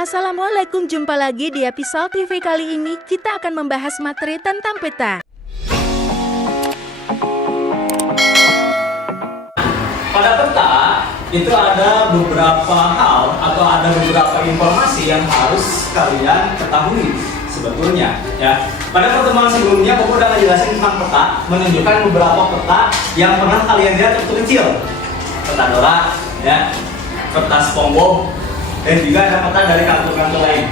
Assalamualaikum, jumpa lagi di episode TV. Kali ini kita akan membahas materi tentang peta. Pada peta itu ada beberapa hal atau ada beberapa informasi yang harus kalian ketahui sebetulnya ya. Pada pertemuan sebelumnya Bobo udah ngejelasin tentang peta, menunjukkan beberapa peta yang pernah kalian lihat waktu kecil. Peta Dora ya, peta SpongeBob, dan juga ada peta dari kartu-kartu lain.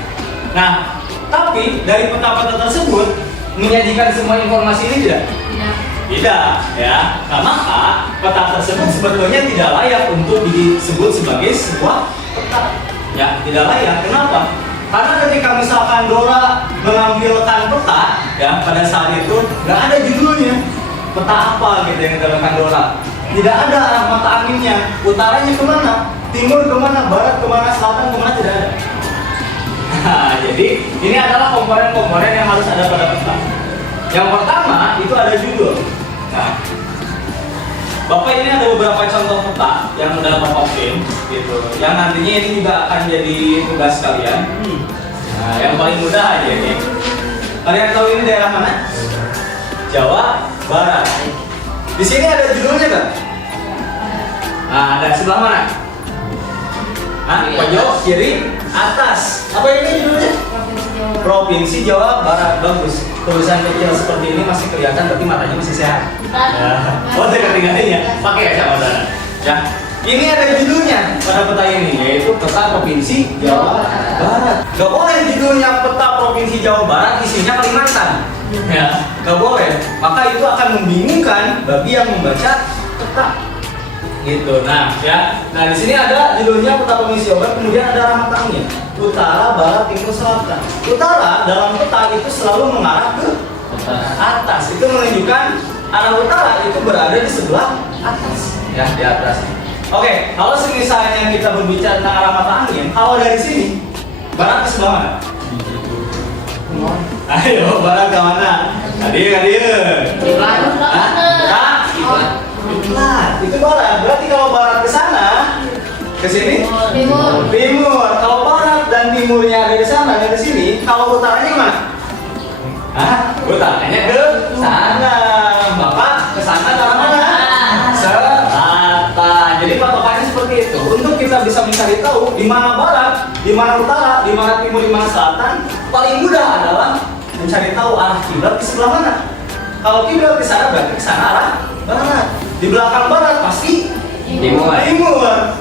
Nah, tapi dari peta-peta tersebut menyajikan semua informasi ini tidak? Tidak, ya. Nah, maka peta tersebut sebetulnya tidak layak untuk disebut sebagai sebuah peta. Ya, tidak layak. Kenapa? Karena ketika misalkan Dora mengambilkan peta, ya pada saat itu nggak ada judulnya. Peta apa gitu yang digunakan Dora? Tidak ada arah mata anginnya. Utaranya kemana? Timur kemana? Barat kemana? Selatan kemana? Tidak ada. Nah, jadi ini adalah komponen-komponen yang harus ada pada peta. Yang pertama itu ada judul. Nah, Bapak ini ada beberapa contoh peta yang udah Bapak print gitu. Yang nantinya ini juga akan jadi tugas kalian. Nah, yang paling mudah aja nih. Kalian tahu ini daerah mana? Jawa Barat. Di sini ada judulnya kan? Nah, ada sebelah mana? Nah, pojok kiri atas. Apa ini judulnya? Provinsi Jawa Barat. Bagus. Tulisan kecil seperti ini masih kelihatan, berarti matanya masih sehat. Oh, ketinggalan ya. Pakai ya sama saudara. Ya. Ini ada judulnya pada peta ini, yaitu peta Provinsi Jawa Barat. Gak boleh judulnya peta Provinsi Jawa Barat isinya Kalimantan. Ya, gak boleh. Maka itu akan membingungkan bagi yang membaca peta. Gitu. Nah, ya. Nah, di sini ada judulnya peta Provinsi Jawa Barat, kemudian ada arah matangnya. Utara, barat, timur, selatan. Utara dalam peta itu selalu mengarah ke atas. Itu menunjukkan arah utara itu berada di sebelah atas. Ya, di atas. Oke, kalau misalnya kita berbicara tentang arah mata angin, kalau dari sini barat ke sebelah mana? Ayo, barat ke mana? Hadir. Kiblat. Itu barat. Berarti kalau barat ke sana, ke sini? Timur. Kalau barat dan timurnya ada di sana dan di sini, kalau utaranya kemana? Utaranya ke sana. Bapak ke sana ke mana? Selatan. Jadi patokannya seperti itu. Untuk kita bisa mencari tahu di mana barat, di mana utara, di mana timur, di mana selatan, paling mudah adalah mencari tahu arah kiblat di sebelah mana. Kalau kiblat di sana berarti ke sana arah barat. Di belakang barat pasti timur.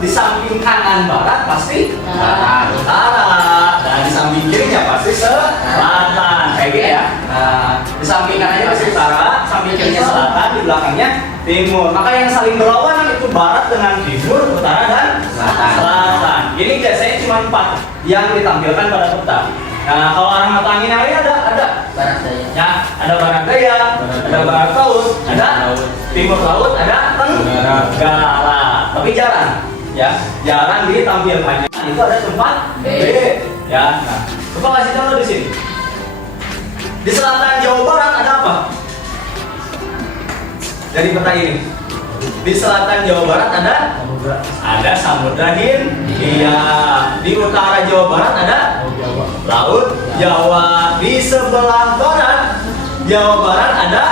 Di samping kanan barat pasti utara. Dan di samping kirinya pasti selatan. Kayak gitu ya. Nah, di samping kanannya pasti utara, samping kirinya selatan, di belakangnya timur. Maka yang saling berlawanan itu barat dengan timur, utara dan selatan. Ini biasanya cuma 4 yang ditampilkan pada peta. Nah, kalau arah mata angin yang lain ada barat daya. Ya, ada barat daya, ada barat laut, ada timur laut, ada tenggara. Tapi jarang, ya, jarang ditampilkannya. Nah, itu ada tempat B. Ya, nah, coba kasih contoh di sini. Di selatan Jawa Barat ada apa? Dari peta ini. Di selatan Jawa Barat ada Samudra Hindia. Di utara Jawa Barat ada Laut Jawa. Di sebelah barat Jawa Barat ada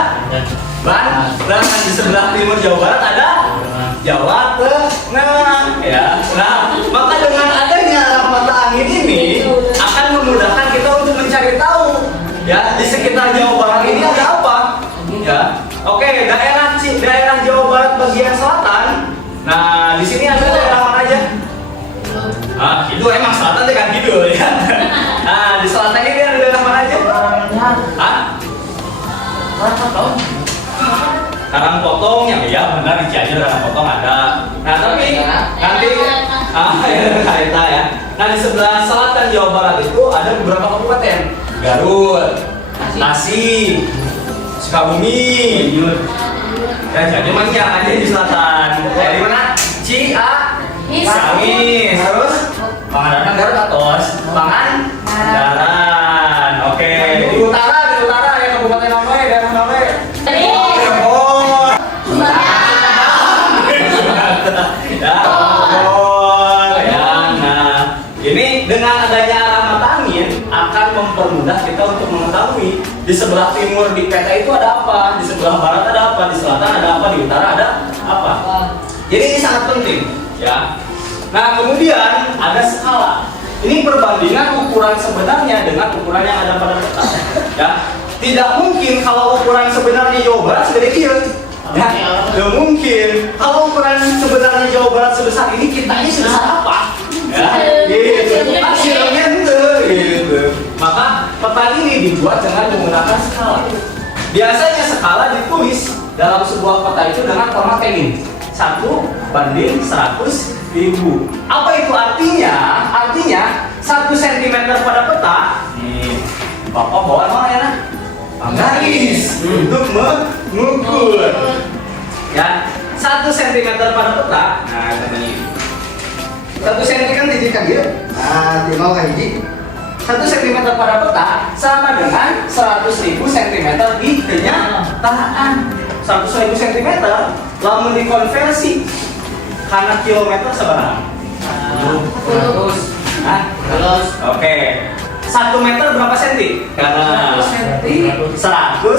Banten. Di sebelah timur Jawa Barat ada Jawa Tengah. Ya. Nah, maka dengan adanya arah mata angin ini akan memudahkan kita untuk mencari tahu ya di sekitar Jawa Barat ini ada apa. Ya. Oke, daerah Jawa Barat bagian selatan. Nah, di sini ada daerah mana aja? Itu emang selatan kan gitu ya. Nah, di selatan ini ada daerah mana aja? Karangpotong ya benar, di Cianjur Karangpotong ada. Nah, tapi nanti kereta ya. Nah, di sebelah selatan Jawa Barat itu ada beberapa kabupaten. Garut, Tasik, Sukabumi. Ya, jadi banyak aja di selatan. Dari mana? Ciamis. Terus Pangandaran, Garut, Atos, Pangandaran. Oke. Di utara ya Kabupaten Nome, daerah Nome. Ya, nah, ini dengan adanya angin akan mempermudah kita untuk mengetahui di sebelah timur di peta itu ada apa, di sebelah barat ada apa, di selatan ada apa, di utara ada apa. Jadi ini sangat penting ya. Nah kemudian ada skala. Ini perbandingan ukuran sebenarnya dengan ukuran yang ada pada peta ya. Tidak mungkin kalau ukuran sebenarnya Jawa Barat segede dia. Ya, tidak mungkin. Kalau ukuran sebenarnya Jawa Barat sebesar ini, kita ini sebesar apa? Ya, gitu. Hasilnya gitu. Maka peta ini dibuat dengan menggunakan skala. Biasanya skala ditulis dalam sebuah peta itu dengan format kayak gini. 1:100.000. Apa itu artinya? Artinya 1 cm pada peta. Nih, Bapak bawa mana ya? Garis untuk mengukur. Ya, 1 cm pada peta. Nah, katanya ini. 1 cm kan titik kan dia? Nah, dia mau kayak gini. 1 cm pada peta sama dengan 100.000 cm di kenyataan. 100.000 cm lalu dikonversi karena kilometer seberapa? 100. Nah, oke. 1 meter berapa senti? Karena 100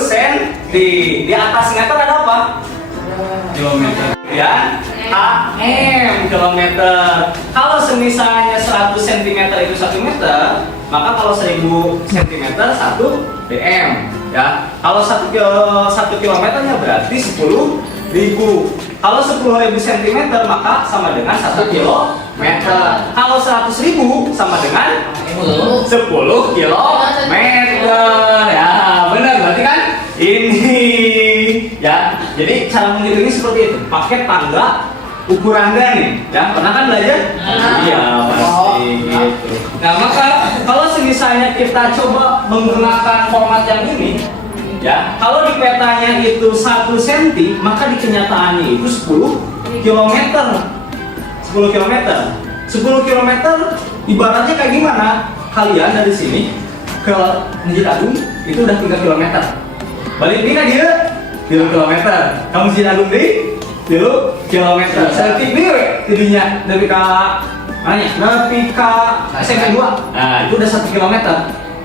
senti. Di atas meter ada apa? Kilometer. Ya, km, kilometer. Kalau semisalnya 100 cm itu 1 meter, maka kalau 1000 cm 1 dm. Ya, kalau 1 kilometernya berarti 10.000. Kalau 10.000 cm maka sama dengan 1 kilometer. Kalau 100.000 sama dengan 10 kilometer. Ya, benar berarti kan? Ini ya. Jadi cara menghitungnya seperti itu. Pakai tangga ukuran nih. Ya, pernah kan belajar? Iya, pasti gitu. Nah, maka kalau misalnya kita coba menggunakan format yang ini, ya, kalau di petanya itu 1 cm, maka di kenyataannya itu 10 km. 10 km. 10 km ibaratnya kayak gimana? Kalian dari sini ke Masjid Agung itu udah 3 km. Balik ini kan dia 3 km. Kamu Masjid Agung di 3 km. Setik nih tidinya dari SMP 2. Nah, itu udah 1 km.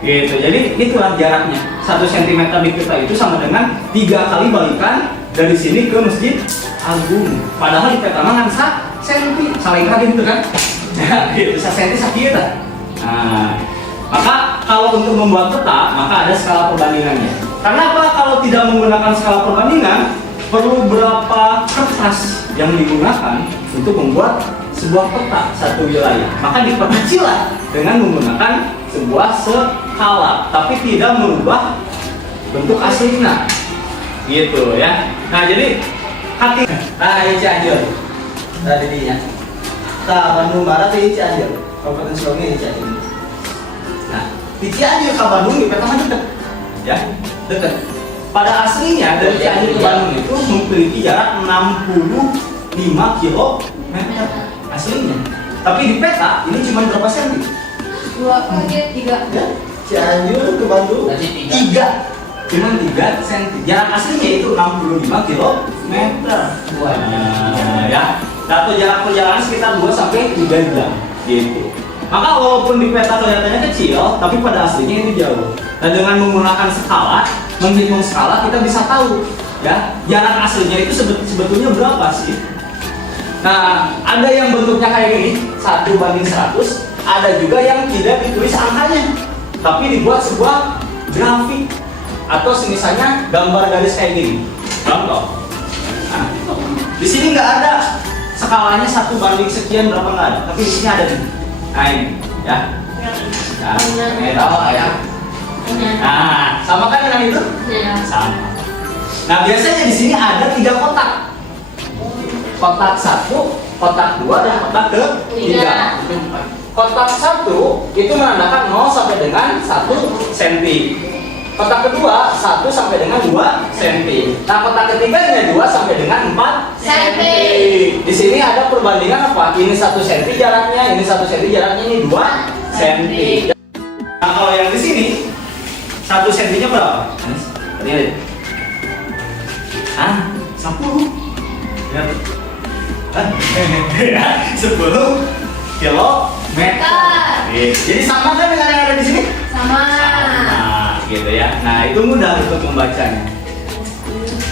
Gitu. Jadi itulah jaraknya. 1 cm di kita itu sama dengan 3 kali balikan dari sini ke Masjid Agung. Padahal di peta mana 1 cm. Saling kali gitu kan? Gitu. 1 cm sakit. Nah, maka kalau untuk membuat peta, maka ada skala perbandingannya. Karena apa? Kalau tidak menggunakan skala perbandingan, perlu berapa kertas yang digunakan untuk membuat sebuah peta satu wilayah. Maka diperkecil dengan menggunakan sebuah skala, tapi tidak merubah bentuk aslinya. Gitu ya. Nah, jadi hati. Nah, ini Cianjur. Tadi dia. Nah, Bandung Barat ini Cianjur. Kabupaten Sukabumi ini Cianjur. Nah, di Cianjur ke Bandung di peta dekat. Ya, dekat. Pada aslinya dari Cianjur ke Bandung itu memiliki jarak 65 km aslinya. Tapi di peta ini cuma berapa senti? 3. Ya, Cianjur ke Bandung 3. Cuma 3 cm. Jarak aslinya itu 65 km. Nah, ya. Satu jarak perjalanan sekitar 2 sampai 3 jam gitu. Maka walaupun di peta kelihatannya kecil, tapi pada aslinya itu jauh. Nah, dengan menggunakan skala, menghitung skala, kita bisa tahu ya jarak aslinya itu sebetulnya berapa sih. Nah, ada yang bentuknya kayak gini, 1:100. Ada juga yang tidak ditulis angkanya, tapi dibuat sebuah grafik atau misalnya gambar garis kayak gini. Contoh. Nah, di sini nggak ada skalanya 1:sekian berapa, nggak ada, tapi di sini ada nih. Nah, ini ya. Nah, ini tahu ya. Nah, sama kan dengan itu? Iya. Sama. Nah, biasanya di sini ada 3 kotak. Kotak 1, kotak 2, dan kotak ketiga. Kotak 1 itu menandakan 0 sampai dengan 1 cm. Kotak kedua 1 sampai dengan 2 cm. Nah, kotak ketiganya 2 sampai dengan 4 cm. Di sini ada perbandingan apa? Ini 1 cm jaraknya, ini 1 cm jaraknya, ini 2 cm. Nah, kalau yang di sini 1 cm-nya berapa? Lihat. 10. Ya. 10 kilometer. Jadi sama kan dengan yang ada di sini? Nah, itu mudah untuk membacanya.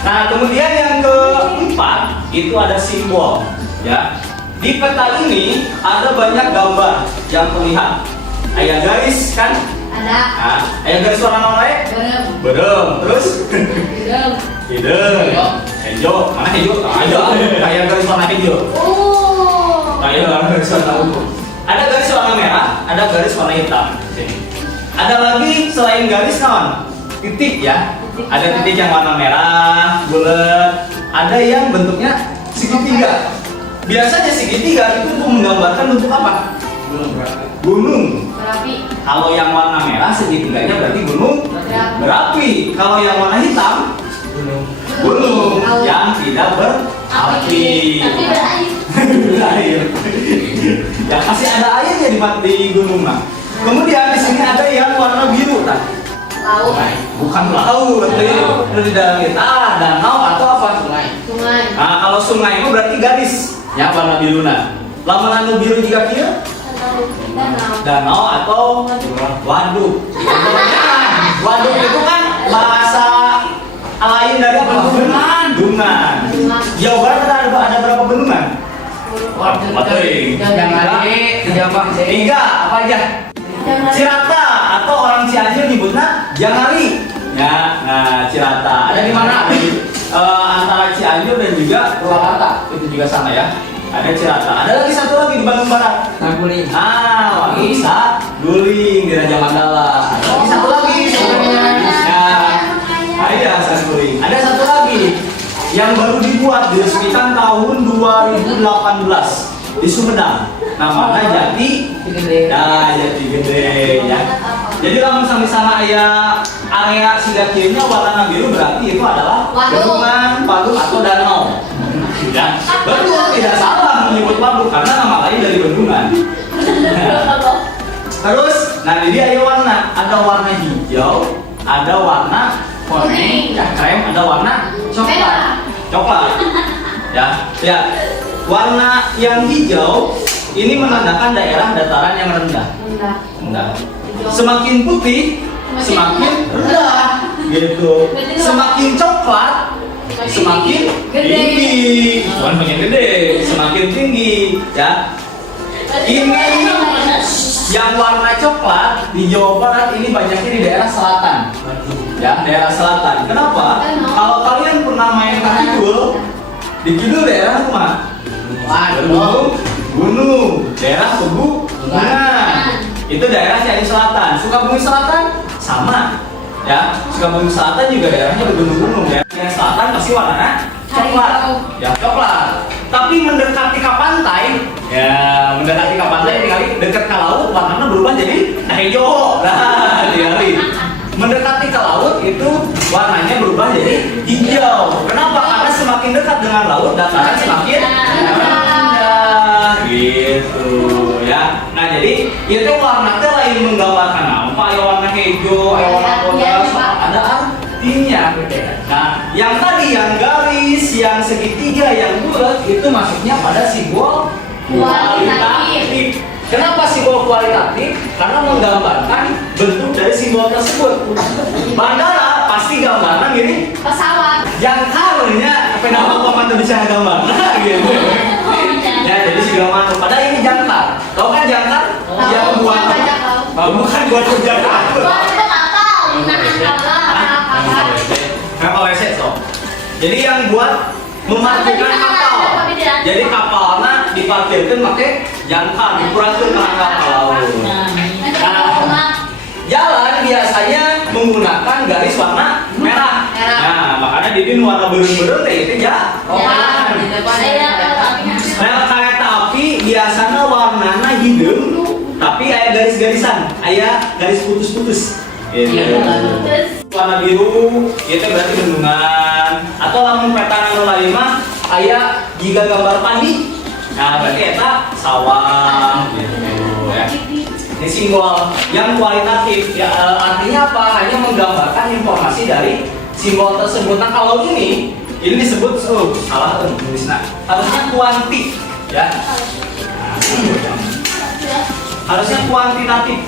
Nah, kemudian yang keempat itu ada simbol, ya. Di peta ini ada banyak gambar yang terlihat. Ayah garis kan? Ada. Nah, ayah garis warna apa? Berem. Berem. Terus? Berem. Hijau. Hijau. Mana hijau? Ada. Ayah garis warna hijau. Oh. Ayah garis warna ungu. Ada garis warna merah, ada garis warna hitam. Sini. Ada lagi selain garis kawan, titik ya. Ada titik yang warna merah, bulat. Ada yang bentuknya segitiga. Biasanya segitiga itu untuk menggambarkan bentuk apa? Gunung. Berapi. Kalau yang warna merah segitiganya berarti gunung berapi. Kalau yang warna hitam gunung yang tidak berapi. Tapi berair. Berair. Ya pasti ada airnya di gunung nah. Kemudian di sini ada yang warna biru kan? Laut. Bukan laut, di dalam kita danau atau apa? Sungai. Nah, kalau sungai itu berarti garis ya warna biru nah. Lamun anu biru jika kieu danau atau waduk. Waduk itu kan bahasa lain dari apa? Bendungan. Jawa Barat ada berapa bendungan? Tiga apa aja? Cirata atau orang Cianjur nyebutnya Jangali. Ya, nah Cirata ada di mana? Ada di antara Cianjur dan juga Purwakarta. Itu juga sama ya. Ada Cirata. Ada lagi satu lagi di Bandung Barat. Saguling. Ah, bisa Guling di Raja Mandala. Ada lagi satu lagi sebenarnya. Ya, ada Saguling. Ada satu lagi yang baru dibuat diresmikan tahun 2018 di Sumedang. Namanya Jati Gede. Nah, Jati Gede ya. Jadi lamun sampai sana area sigatnya warna biru berarti itu adalah bendungan, waduk atau danau. Ya, betul tidak salah menyebut waduk karena nama lain dari bendungan. Terus, nah ini ada warna hijau, ada warna kuning, ya krem, ada warna coklat. Coklat. Ya. Warna yang hijau ini menandakan daerah dataran yang rendah. Rendah. Semakin putih, semakin rendah. Gitu. Semakin coklat, semakin tinggi. Bukan makin gede, semakin tinggi. Ya. Ini yang warna coklat di Jawa Barat ini banyaknya di daerah selatan. Ya, daerah selatan. Kenapa? Kalau kalian pernah main ke Kidul, di Kidul daerah apa? Gunung, daerah pegunungan. Itu daerah Cianjur Selatan. Sukabumi Selatan sama. Ya, Sukabumi Selatan juga daerahnya bergunung-gunung ya. Yang selatan pasti warnanya coklat. Ya, coklat. Tapi mendekati ke pantai, tinggal dekat ke laut warnanya berubah jadi hijau. Nah, mendekati ke laut itu warnanya berubah jadi hijau. Kenapa? Karena semakin dekat dengan laut dataran semakin rendah gitu ya. Nah jadi itu warna teh lain menggambarkan apa? Ya warna hijau, ya warna polos, ada artinya. Nah yang tadi yang garis, yang segitiga, yang bulat itu masuknya pada simbol kualitatif. Kenapa simbol kualitatif? Karena menggambarkan bentuk dari simbol tersebut. Bandara pasti gambarnya gini. Pesawat. Jangkarnya apa nama pemantau bisa gambar? Nah, gitu. Ya jadi si gambar. Padahal ini jangkar. Tahu kan jangkar? Yang buat bukan buat perjalanan. Kapal WC so. Jadi yang buat memarkirkan kapal. Jadi kapalnya diparkirkan pakai jangkar, dikurangkan ke kapal. Nah, jalan biasanya menggunakan garis warna merah. Nah, makanya di warna berun-berun itu ya. Rel kereta api biasanya warnanya hidung, tapi ada garis-garisan, ada garis putus-putus. Gitu. Warna biru itu berarti bendungan, atau lamun peta anu lain mah aya jika gambar pandi. Nah, berarti eta sawah gitu ya. Ini simbol yang kualitatif ya, artinya apa? Hanya menggambarkan informasi dari simbol tersebut. Nah, kalau ini disebut salah tulisnya. Harusnya kuanti ya. Nah, harusnya kuantitatif.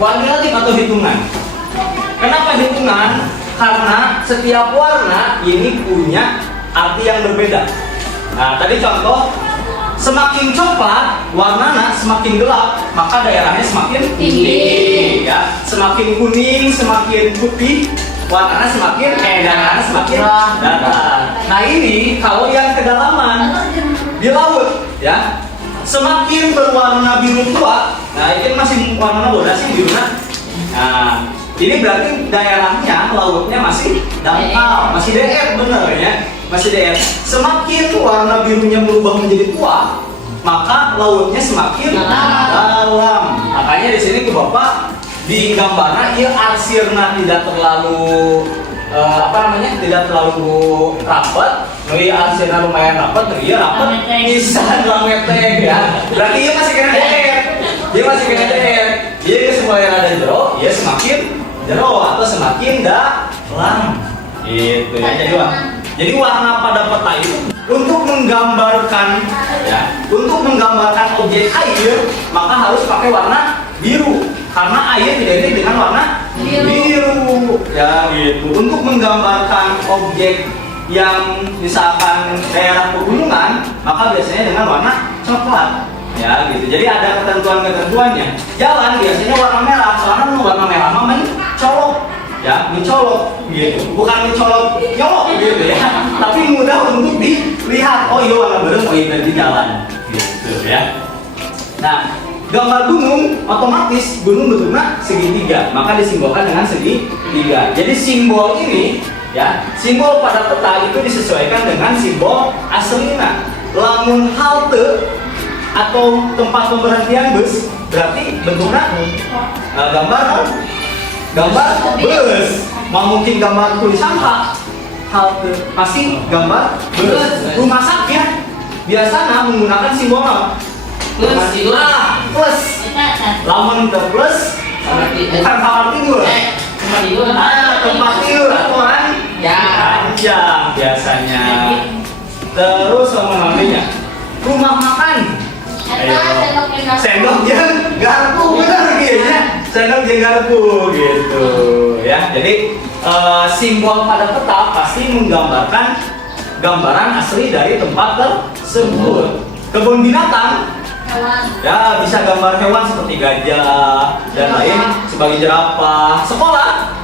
kuantitatif atau hitungan. Kenapa hitungan? Karena setiap warna ini punya arti yang berbeda. Nah, tadi contoh, semakin coklat warnanya semakin gelap, maka daerahnya semakin tinggi. Ya, semakin kuning, semakin putih, warnanya semakin daerahnya semakin datar. Nah, ini kalau yang kedalaman di laut, ya, semakin berwarna biru tua. Nah, ini masih warna bodas sih birunya. Nah, ini berarti daerahnya lautnya masih dangkal, masih DR bener ya, masih DR. Semakin warna birunya berubah menjadi tua, maka lautnya semakin dalam. Makanya di sini tuh Bapak di gambarnya ya arsirna tidak terlalu tidak terlalu rapat. Iya arsirna lumayan rapat, iya rapat. Bisa lametek ya. Berarti dia masih kena DR. Dia masih kena DR. Jadi semua yang ada jero, ya semakin jero atau semakin dalam. Gitu ya. Jadi warna pada peta itu untuk menggambarkan objek air, maka harus pakai warna biru karena air identik dengan warna biru. Ya gitu. Untuk menggambarkan objek yang misalkan daerah pegunungan, maka biasanya dengan warna coklat. Ya gitu. Jadi ada ketentuan-ketentuannya. Jalan biasanya warna merah, soalnya warna merah mah mencolok. Ya, mencolok gitu. Bukan mencolok nyolok gitu ya. Tapi mudah untuk dilihat. Oh iya warna biru, oh iya berarti jalan gitu ya. Nah, gambar gunung otomatis gunung bentuknya segitiga, maka disimbolkan dengan segitiga. Jadi simbol ini ya, simbol pada peta itu disesuaikan dengan simbol aslinya. Lamun halte atau tempat pemberhentian bus berarti bentuknya gambar bus. Mau mungkin gambar tulisan halte pasti gambar bus. Rumah sakit biasanya menggunakan simbol plus. Plus. Lamun ke plus bukan kamar tidur. Tempat tidur atau ranjang biasanya. Terus sama namanya rumah makan. Sendok jeung garpu benar gitu ya. Sendok jeung garpu gitu ya. Jadi simbol pada peta pasti menggambarkan gambaran asli dari tempat tersebut. Kebun binatang ya bisa gambar hewan seperti gajah dan lain sebagai jerapah. Sekolah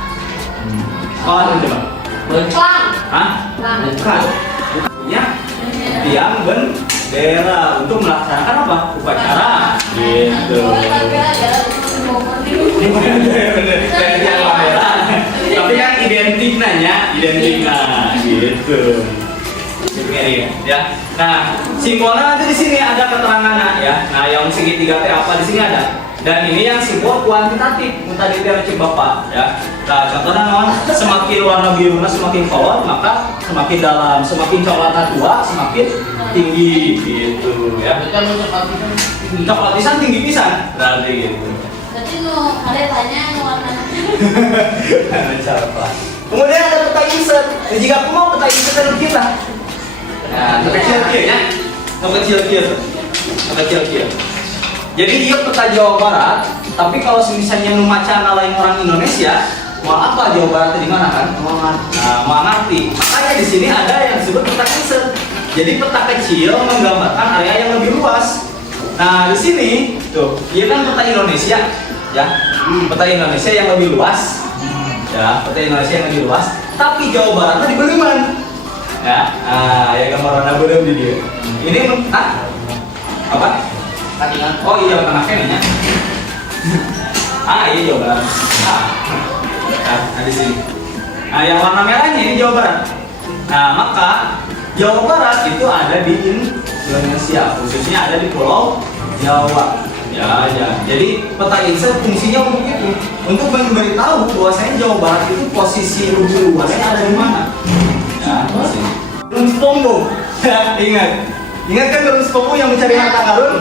itu coba. Hah? Bukan. Ya. Tiang bendera untuk melaksanakan apa? Upacara. Gitu. Tapi kan identik gitu. Ya. Nah, simbolnya nanti di sini ada keterangannya ya. Nah, yang segitiga teh apa di sini ada. Dan ini yang simbol kuantitatif, tadi dia cek Bapak ya. Nah, contohnya non, semakin warna birunya semakin kolot, maka semakin dalam, semakin coklatnya tua, semakin tinggi gitu ya. Coklatisan tinggi pisan, berarti gitu. Berarti ada tanya warna. Kemudian ada peta insert. Jika aku mau peta insert kita. Nah, kecil. Jadi dia peta Jawa Barat, tapi kalau misalnya numacana lain orang Indonesia, mau apa Jawa Barat di mana kan? Mau ngerti. Makanya di sini ada yang disebut peta insert. Jadi peta kecil menggambarkan area yang lebih luas. Nah, di sini tuh, dia kan peta Indonesia, ya. Peta Indonesia yang lebih luas. Ya, peta Indonesia yang lebih luas. Tapi Jawa Baratnya di Beriman. Ya, ya gambar warna biru di dia. Ini apa? Oh iya, anaknya nih ya. Iya Jawa Barat. Nah, di sini. Nah, yang warna merahnya ini Jawa Barat. Nah, maka Jawa Barat itu ada di Indonesia, khususnya ada di Pulau Jawa. Ya. Jadi peta insert fungsinya untuk itu, untuk memberitahu bahwasanya Jawa Barat itu posisi lebih luasnya ada di mana. Ya, Rumspombo. Ingat kan Rumspombo yang mencari harta karun?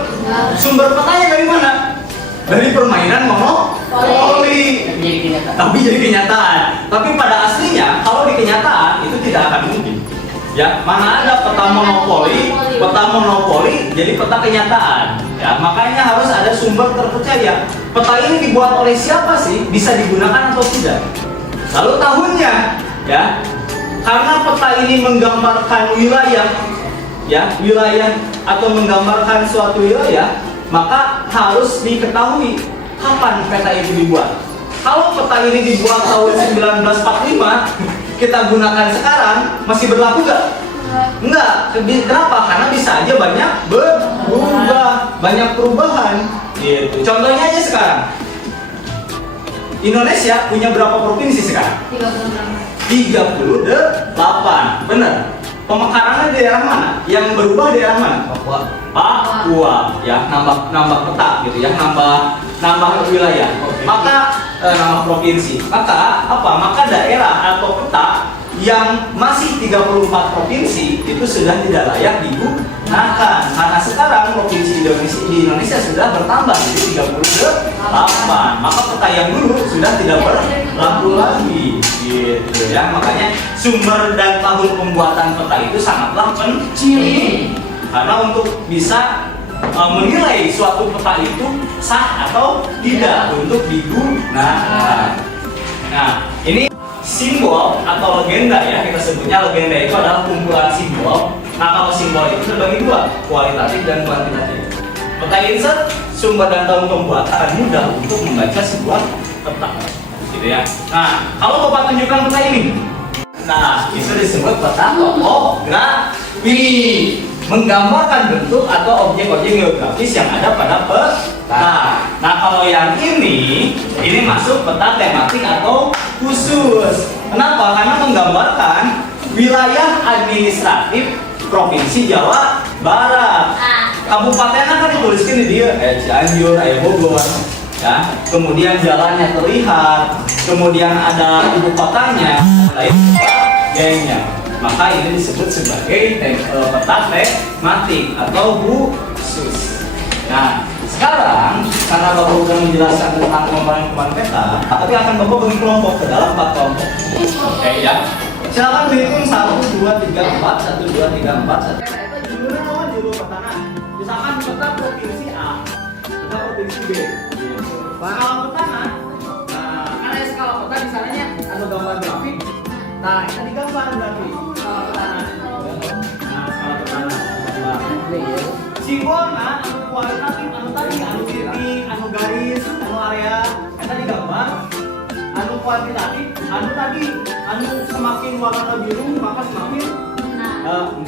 Sumber petanya dari mana? Dari permainan monopoli. Tapi jadi kenyataan. Tapi pada aslinya kalau di kenyataan itu tidak akan mungkin. Ya, mana ada peta monopoli jadi peta kenyataan. Ya, makanya harus ada sumber terpercaya. Peta ini dibuat oleh siapa sih? Bisa digunakan atau tidak? Lalu tahunnya, ya. Karena peta ini menggambarkan wilayah, ya, wilayah atau menggambarkan suatu wilayah, maka harus diketahui kapan peta itu dibuat. Kalau peta ini dibuat tahun 1945, kita gunakan sekarang, masih berlaku nggak? Enggak. Kenapa? Karena bisa aja banyak berubah, banyak perubahan. Gitu. Contohnya aja sekarang, Indonesia punya berapa provinsi sekarang? 38. Benar. Pemekarannya di daerah mana? Yang berubah di daerah mana? Papua. Ya, nambah peta gitu ya, nambah wilayah. Maka nama provinsi. Maka daerah atau peta yang masih 34 provinsi itu sudah tidak layak digunakan. Karena sekarang provinsi di Indonesia sudah bertambah jadi 38. Maka peta yang dulu sudah tidak berlaku lagi. Gitu ya. Makanya sumber dan tahun pembuatan peta itu sangatlah penting. Karena untuk bisa menilai suatu peta itu sah atau tidak untuk digunakan. Nah, ini simbol atau legenda ya, kita sebutnya legenda itu adalah kumpulan simbol. Nah, kalau simbol itu terbagi dua, kualitatif dan kuantitatif. Peta insert, sumber dan tahun pembuatan mudah untuk membaca sebuah peta, gitu ya. Nah, kalau Bapak tunjukkan peta ini, nah itu disebut peta topografi, menggambarkan bentuk atau objek-objek geografis yang ada pada peta. Nah, kalau yang ini masuk peta tematik atau khusus. Kenapa? Karena menggambarkan wilayah administratif Provinsi Jawa Barat. Kabupatennya kan dituliskan di dia, Cianjur, Bogor, ya. Kemudian jalannya terlihat, kemudian ada ibu kotanya, lain sebagainya. Maka ini disebut sebagai peta tematik atau khusus. Nah, sekarang karena Bapak sudah menjelaskan tentang komponen-komponen peta, tapi akan Bapak bagi kelompok ke dalam 4 kelompok. Oke ya. Silakan berhitung 1, 2, 3, 4, 1, 2, 3, 4, 1. Judulnya apa? Judul peta. Misalkan peta provinsi A, peta provinsi B. Skala peta, nah karena skala peta misalnya ada gambar grafik. Nah, ini digambar grafik. Skala peta. Nah, skala peta. Simbolna anu kualitatif anu tadi anu titik, anu garis, anu area, eta digambar. Anu kuantitatif anu tadi anu semakin warna biru maka semakin dalam